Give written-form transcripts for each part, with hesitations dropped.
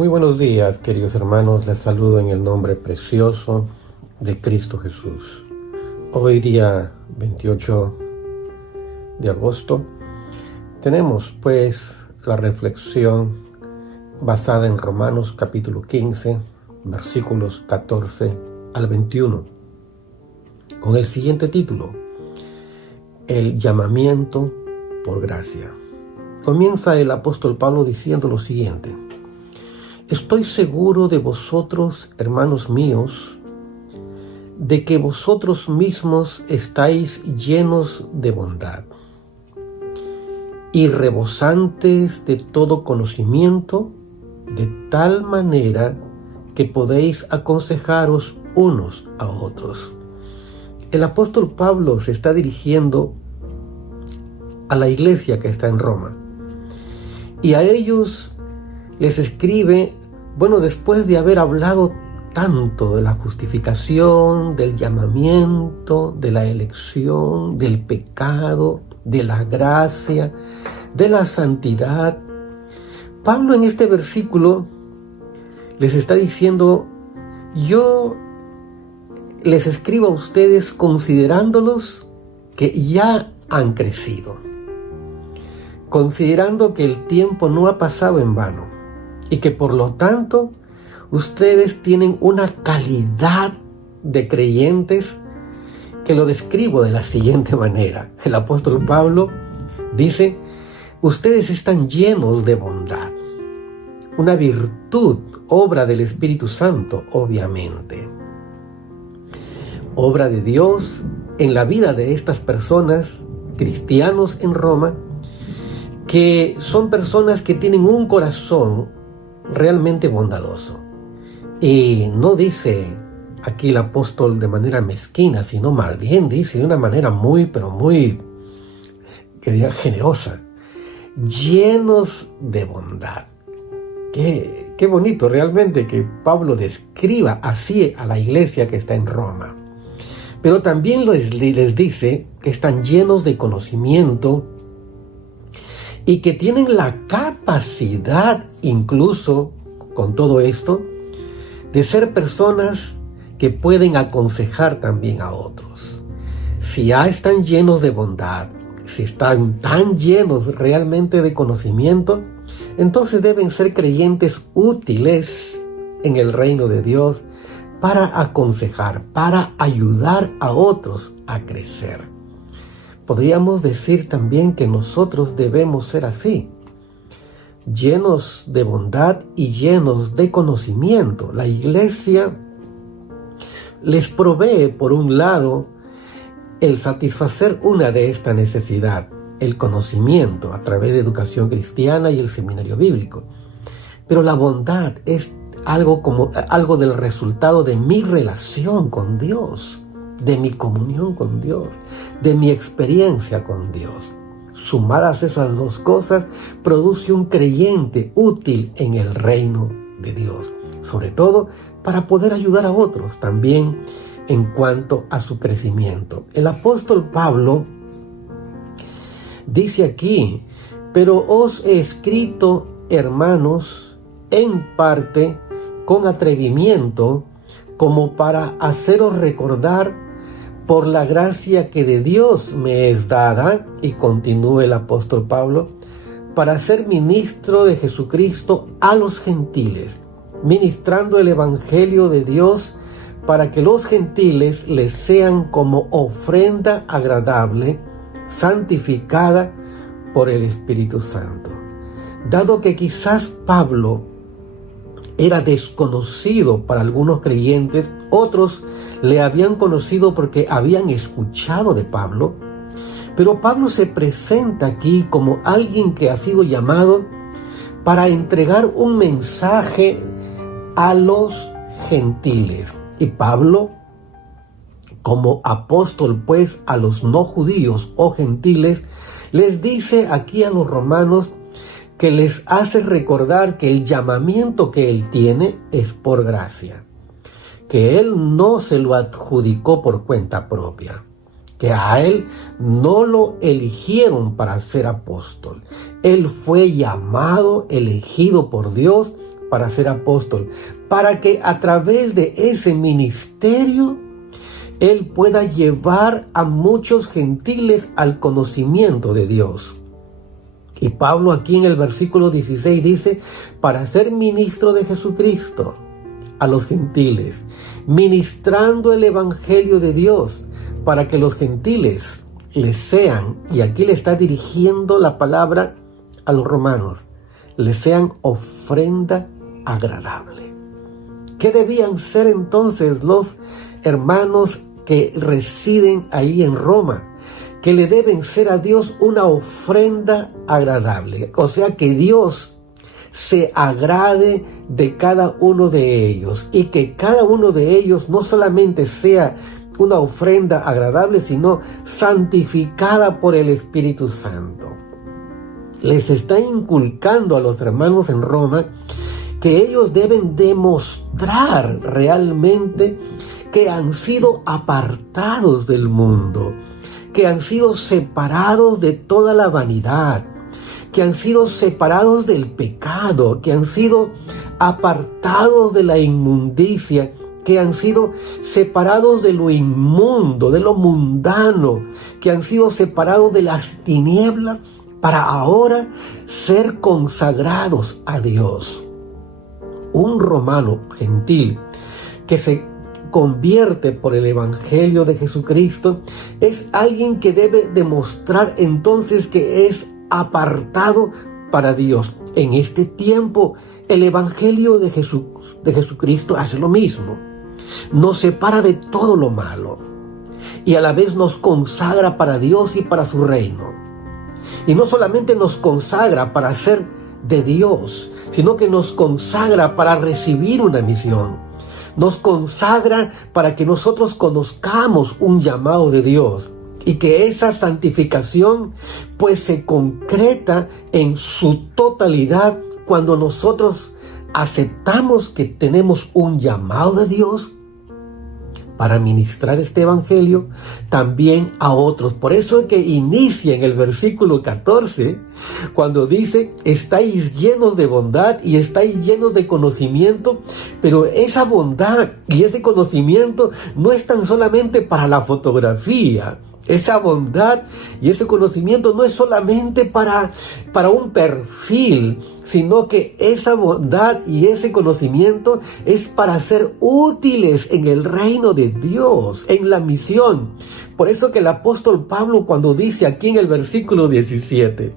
Muy buenos días, queridos hermanos. Les saludo en el nombre precioso de Cristo Jesús. Hoy día 28 de agosto tenemos pues la reflexión basada en Romanos capítulo 15, versículos 14 al 21, con el siguiente título: El llamamiento por gracia. Comienza el apóstol Pablo diciendo lo siguiente: Estoy seguro de vosotros, hermanos míos, de que vosotros mismos estáis llenos de bondad y rebosantes de todo conocimiento, de tal manera que podéis aconsejaros unos a otros. El apóstol Pablo se está dirigiendo a la iglesia que está en Roma, y a ellos les escribe, después de haber hablado tanto de la justificación, del llamamiento, de la elección, del pecado, de la gracia, de la santidad, Pablo en este versículo les está diciendo: yo les escribo a ustedes considerándolos que ya han crecido, considerando que el tiempo no ha pasado en vano y que por lo tanto ustedes tienen una calidad de creyentes que lo describo de la siguiente manera. El apóstol Pablo dice: ustedes están llenos de bondad, una virtud, obra del Espíritu Santo, obviamente, obra de Dios en la vida de estas personas, cristianos en Roma, que son personas que tienen un corazón realmente bondadoso. Y no dice aquí el apóstol de manera mezquina, sino más bien dice de una manera muy generosa: llenos de bondad. Qué bonito realmente que Pablo describa así a la iglesia que está en Roma. Pero también les dice que están llenos de conocimiento y que tienen la capacidad, incluso con todo esto, de ser personas que pueden aconsejar también a otros. Si ya están llenos de bondad, si están tan llenos realmente de conocimiento, entonces deben ser creyentes útiles en el reino de Dios para aconsejar, para ayudar a otros a crecer. Podríamos decir también que nosotros debemos ser así, llenos de bondad y llenos de conocimiento. La iglesia les provee, por un lado, el satisfacer una de esta necesidad, el conocimiento a través de educación cristiana y el seminario bíblico. Pero la bondad es algo del resultado de mi relación con Dios, de mi comunión con Dios, de mi experiencia con Dios. Sumadas esas dos cosas, produce un creyente útil en el reino de Dios, sobre todo para poder ayudar a otros también en cuanto a su crecimiento. El apóstol Pablo dice aquí: pero os he escrito, hermanos, en parte con atrevimiento, como para haceros recordar por la gracia que de Dios me es dada, y continúa el apóstol Pablo, para ser ministro de Jesucristo a los gentiles, ministrando el evangelio de Dios, para que los gentiles les sean como ofrenda agradable, santificada por el Espíritu Santo. Dado que quizás Pablo era desconocido para algunos creyentes, otros le habían conocido porque habían escuchado de Pablo, pero Pablo se presenta aquí como alguien que ha sido llamado para entregar un mensaje a los gentiles. Y Pablo, como apóstol pues a los no judíos o gentiles, les dice aquí a los romanos que les hace recordar que el llamamiento que él tiene es por gracia, que él no se lo adjudicó por cuenta propia, que a él no lo eligieron para ser apóstol. Él fue llamado, elegido por Dios para ser apóstol, para que a través de ese ministerio él pueda llevar a muchos gentiles al conocimiento de Dios. Y Pablo aquí en el versículo 16 dice, para ser ministro de Jesucristo a los gentiles, ministrando el evangelio de Dios, para que los gentiles les sean, y aquí le está dirigiendo la palabra a los romanos, les sean ofrenda agradable. ¿Qué debían ser entonces los hermanos que residen ahí en Roma? Que le deben ser a Dios una ofrenda agradable. O sea, que Dios se agrade de cada uno de ellos y que cada uno de ellos no solamente sea una ofrenda agradable, sino santificada por el Espíritu Santo. Les está inculcando a los hermanos en Roma que ellos deben demostrar realmente que han sido apartados del mundo, que han sido separados de toda la vanidad, que han sido separados del pecado, que han sido apartados de la inmundicia, que han sido separados de lo inmundo, de lo mundano, que han sido separados de las tinieblas para ahora ser consagrados a Dios. Un romano gentil que se convierte por el evangelio de Jesucristo es alguien que debe demostrar entonces que es apartado para Dios. En este tiempo el evangelio de Jesucristo hace lo mismo, nos separa de todo lo malo y a la vez nos consagra para Dios y para su reino. Y no solamente nos consagra para ser de Dios, sino que nos consagra para recibir una misión. Nos consagra para que nosotros conozcamos un llamado de Dios y que esa santificación pues se concreta en su totalidad cuando nosotros aceptamos que tenemos un llamado de Dios para ministrar este evangelio también a otros. Por eso es que inicia en el versículo 14, cuando dice, estáis llenos de bondad y estáis llenos de conocimiento, pero esa bondad y ese conocimiento no es tan solamente para la fotografía. Esa bondad y ese conocimiento no es solamente para un perfil, sino que esa bondad y ese conocimiento es para ser útiles en el reino de Dios, en la misión. Por eso que el apóstol Pablo, cuando dice aquí en el versículo 17,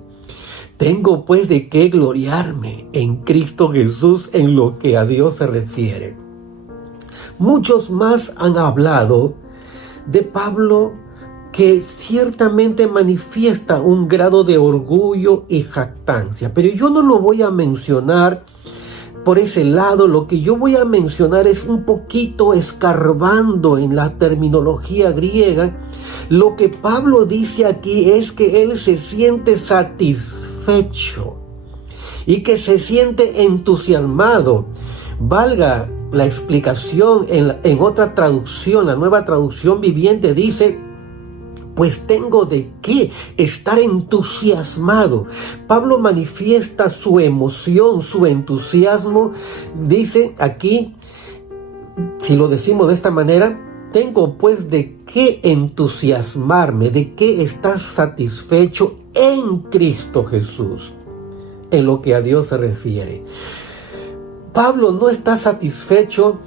tengo pues de qué gloriarme en Cristo Jesús en lo que a Dios se refiere. Muchos más han hablado de Pablo, que ciertamente manifiesta un grado de orgullo y jactancia, pero yo no lo voy a mencionar por ese lado. Lo que yo voy a mencionar es un poquito escarbando en la terminología griega. Lo que Pablo dice aquí es que él se siente satisfecho y que se siente entusiasmado. Valga la explicación en otra traducción, la Nueva Traducción Viviente dice, pues tengo de qué estar entusiasmado. Pablo manifiesta su emoción, su entusiasmo. Dice aquí, si lo decimos de esta manera, tengo pues de qué entusiasmarme, de qué estar satisfecho en Cristo Jesús, en lo que a Dios se refiere. Pablo no está satisfecho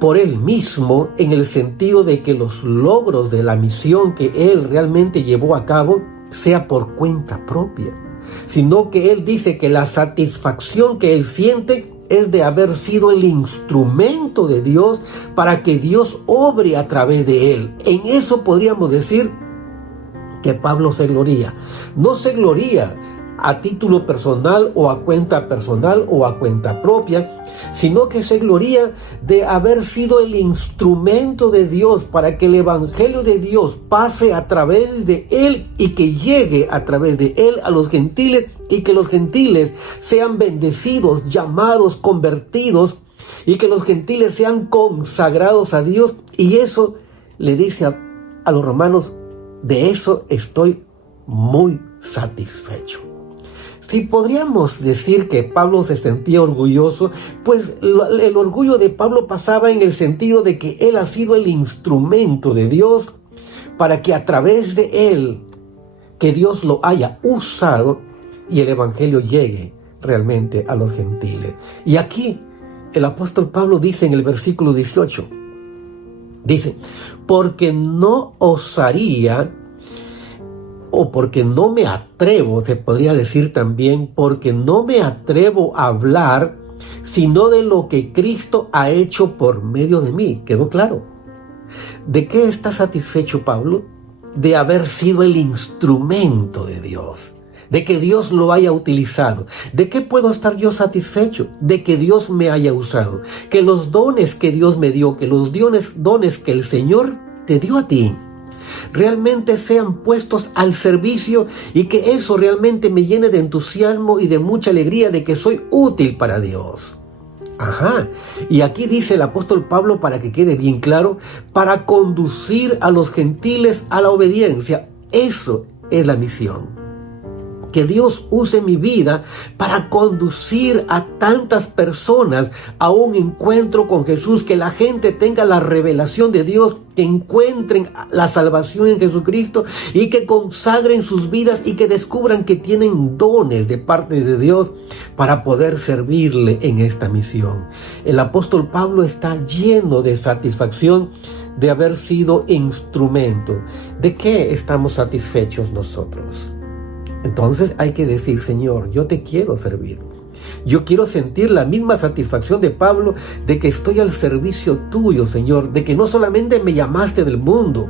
por él mismo, en el sentido de que los logros de la misión que él realmente llevó a cabo sea por cuenta propia, sino que él dice que la satisfacción que él siente es de haber sido el instrumento de Dios para que Dios obre a través de él. En eso podríamos decir que Pablo se gloría. No se gloría a título personal o a cuenta personal o a cuenta propia, sino que se gloría de haber sido el instrumento de Dios para que el evangelio de Dios pase a través de él y que llegue a través de él a los gentiles y que los gentiles sean bendecidos, llamados, convertidos y que los gentiles sean consagrados a Dios. Y eso le dice a los romanos, de eso estoy muy satisfecho. Si podríamos decir que Pablo se sentía orgulloso, pues el orgullo de Pablo pasaba en el sentido de que él ha sido el instrumento de Dios para que a través de él, que Dios lo haya usado y el evangelio llegue realmente a los gentiles. Y aquí el apóstol Pablo dice en el versículo 18, dice, porque no osaría, o porque no me atrevo, se podría decir también, porque no me atrevo a hablar sino de lo que Cristo ha hecho por medio de mí. ¿Quedó claro? ¿De qué está satisfecho Pablo? De haber sido el instrumento de Dios, de que Dios lo haya utilizado. ¿De qué puedo estar yo satisfecho? De que Dios me haya usado, que los dones que Dios me dio, que los dones que el Señor te dio a ti, realmente sean puestos al servicio y que eso realmente me llene de entusiasmo y de mucha alegría de que soy útil para Dios. Ajá, y aquí dice el apóstol Pablo, para que quede bien claro, para conducir a los gentiles a la obediencia. Eso es la misión. Que Dios use mi vida para conducir a tantas personas a un encuentro con Jesús, que la gente tenga la revelación de Dios, que encuentren la salvación en Jesucristo y que consagren sus vidas y que descubran que tienen dones de parte de Dios para poder servirle en esta misión. El apóstol Pablo está lleno de satisfacción de haber sido instrumento. ¿De qué estamos satisfechos nosotros? Entonces hay que decir, Señor, yo te quiero servir. Yo quiero sentir la misma satisfacción de Pablo de que estoy al servicio tuyo, Señor, de que no solamente me llamaste del mundo,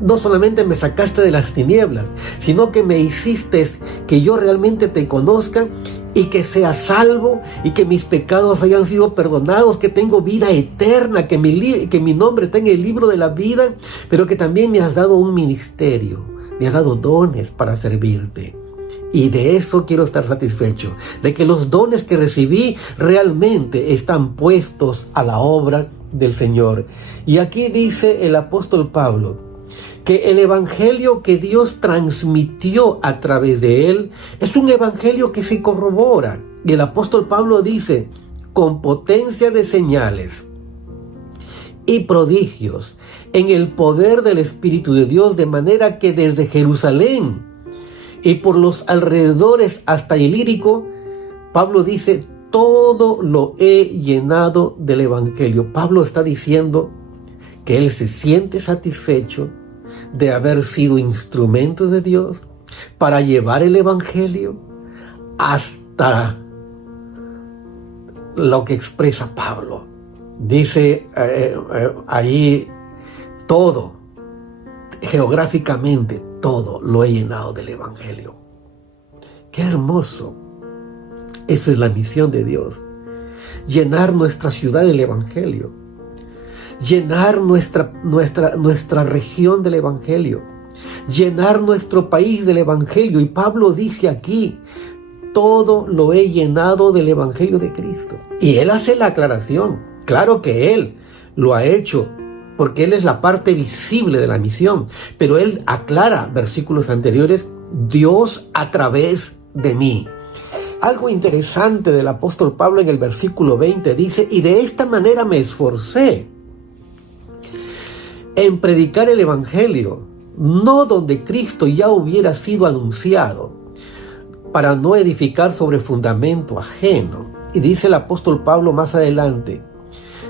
no solamente me sacaste de las tinieblas, sino que me hiciste que yo realmente te conozca y que sea salvo y que mis pecados hayan sido perdonados, que tengo vida eterna, que mi nombre está en el libro de la vida, pero que también me has dado un ministerio. Me has dado dones para servirte. Y de eso quiero estar satisfecho. De que los dones que recibí realmente están puestos a la obra del Señor. Y aquí dice el apóstol Pablo que el evangelio que Dios transmitió a través de él es un evangelio que se corrobora. Y el apóstol Pablo dice, con potencia de señales y prodigios, en el poder del Espíritu de Dios, de manera que desde Jerusalén y por los alrededores hasta Ilírico, Pablo dice, todo lo he llenado del Evangelio. Pablo está diciendo que él se siente satisfecho de haber sido instrumento de Dios para llevar el Evangelio hasta lo que expresa Pablo. Dice ahí, todo, geográficamente, todo lo he llenado del Evangelio. ¡Qué hermoso! Esa es la misión de Dios. Llenar nuestra ciudad del Evangelio. Llenar nuestra región del Evangelio. Llenar nuestro país del Evangelio. Y Pablo dice aquí, todo lo he llenado del Evangelio de Cristo. Y él hace la aclaración. Claro que él lo ha hecho, porque él es la parte visible de la misión, pero él aclara, versículos anteriores, Dios a través de mí. Algo interesante del apóstol Pablo en el versículo 20 dice, y de esta manera me esforcé en predicar el evangelio, no donde Cristo ya hubiera sido anunciado, para no edificar sobre fundamento ajeno. Y dice el apóstol Pablo más adelante,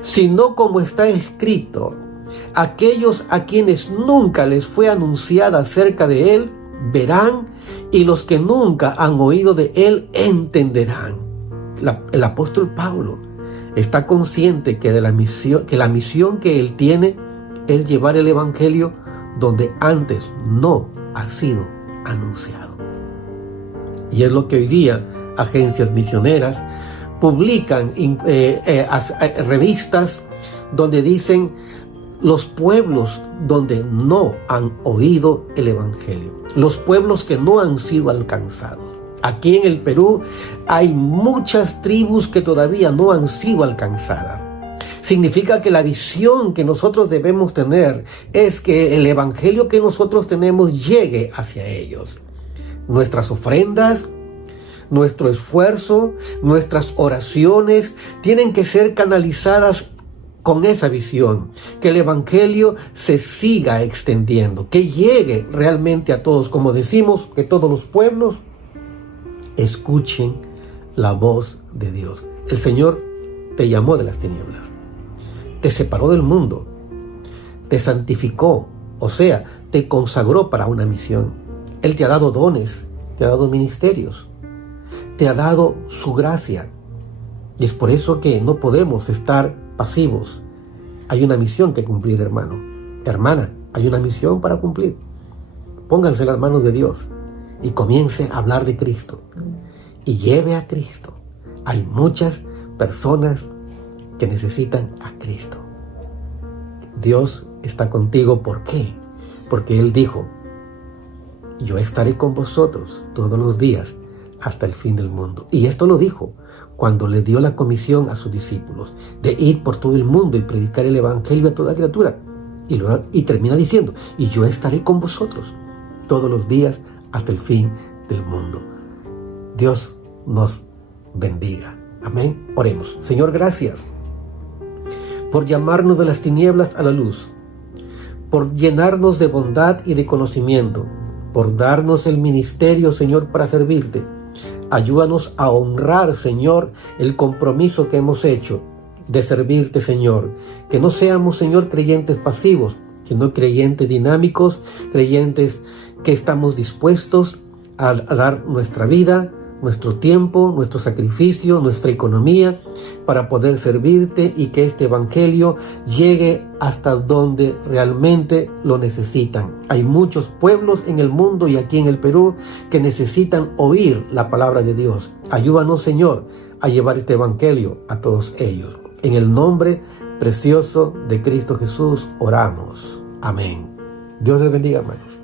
sino como está escrito, aquellos a quienes nunca les fue anunciada acerca de él, verán, y los que nunca han oído de él, entenderán. El apóstol Pablo está consciente que la misión que él tiene es llevar el evangelio donde antes no ha sido anunciado. Y es lo que hoy día agencias misioneras publican revistas donde dicen los pueblos donde no han oído el evangelio, los pueblos que no han sido alcanzados. Aquí en el Perú hay muchas tribus que todavía no han sido alcanzadas. Significa que la visión que nosotros debemos tener es que el evangelio que nosotros tenemos llegue hacia ellos. Nuestras ofrendas, nuestro esfuerzo, nuestras oraciones tienen que ser canalizadas con esa visión, que el Evangelio se siga extendiendo, que llegue realmente a todos, como decimos, que todos los pueblos escuchen la voz de Dios. El Señor te llamó de las tinieblas, te separó del mundo, te santificó, o sea, te consagró para una misión. Él te ha dado dones, te ha dado ministerios, te ha dado su gracia. Y es por eso que no podemos estar pasivos. Hay una misión que cumplir, hermano. Hermana, hay una misión para cumplir. Pónganse en las manos de Dios y comience a hablar de Cristo. Y lleve a Cristo. Hay muchas personas que necesitan a Cristo. Dios está contigo. ¿Por qué? Porque Él dijo: yo estaré con vosotros todos los días hasta el fin del mundo. Y esto lo dijo cuando le dio la comisión a sus discípulos de ir por todo el mundo y predicar el Evangelio a toda criatura. Y termina diciendo: y yo estaré con vosotros todos los días hasta el fin del mundo. Dios nos bendiga. Amén. Oremos. Señor, gracias por llamarnos de las tinieblas a la luz, por llenarnos de bondad y de conocimiento, por darnos el ministerio, Señor, para servirte. Ayúdanos a honrar, Señor, el compromiso que hemos hecho de servirte, Señor. Que no seamos, Señor, creyentes pasivos, sino creyentes dinámicos, creyentes que estamos dispuestos a dar nuestra vida, nuestro tiempo, nuestro sacrificio, nuestra economía, para poder servirte y que este Evangelio llegue hasta donde realmente lo necesitan. Hay muchos pueblos en el mundo y aquí en el Perú que necesitan oír la palabra de Dios. Ayúdanos, Señor, a llevar este Evangelio a todos ellos. En el nombre precioso de Cristo Jesús oramos. Amén. Dios les bendiga, hermanos.